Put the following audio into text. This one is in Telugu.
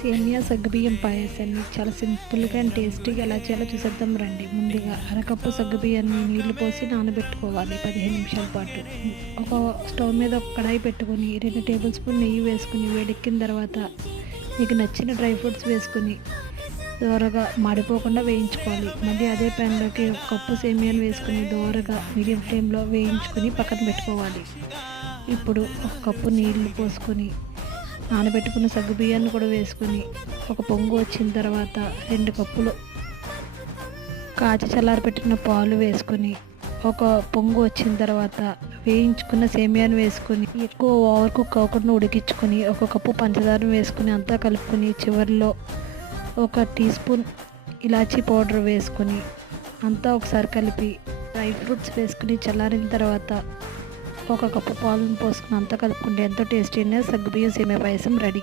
సేమియా సగ్గుబియ్యం పాయసాన్ని చాలా సింపుల్గా అండ్ టేస్టీగా ఎలా చేయాలో చూసేద్దాం రండి. ముందుగా అరకప్పు సగ్గుబియ్యాన్ని నీళ్లు పోసి నానబెట్టుకోవాలి 15 నిమిషాల పాటు. ఒక స్టవ్ మీద ఒక కడాయి పెట్టుకొని 2 టేబుల్ స్పూన్ నెయ్యి వేసుకుని వేడెక్కిన తర్వాత మీకు నచ్చిన డ్రై ఫ్రూట్స్ వేసుకుని దోరగా మాడిపోకుండా వేయించుకోవాలి. మళ్ళీ అదే ప్యాన్లోకి ఒక కప్పు సేమియాను వేసుకుని దోరగా మీడియం ఫ్లేమ్లో వేయించుకుని పక్కన పెట్టుకోవాలి. ఇప్పుడు ఒక కప్పు నీళ్లు పోసుకొని నానబెట్టుకున్న సగ్గుబియ్యాన్ని కూడా వేసుకొని ఒక పొంగు వచ్చిన తర్వాత 2 కప్పులు కాచి చల్లారపెట్టిన పాలు వేసుకొని ఒక పొంగు వచ్చిన తర్వాత వేయించుకున్న సేమియాను వేసుకొని ఎక్కువ ఓవర్ కుక్ అవ్వకుండా ఉడికించుకొని ఒక కప్పు పంచదార వేసుకుని అంతా కలుపుకొని చివరిలో ఒక టీ స్పూన్ ఇలాచీ పౌడర్ వేసుకొని అంతా ఒకసారి కలిపి డ్రై ఫ్రూట్స్ వేసుకుని చల్లారిన తర్వాత ఒక కప్పు పాలను పోసుకుని అంతా కలుపుకుంటే ఎంతో టేస్టీ అయిన సగ్గుబియ్యం సేమియా పాయసం రెడీ.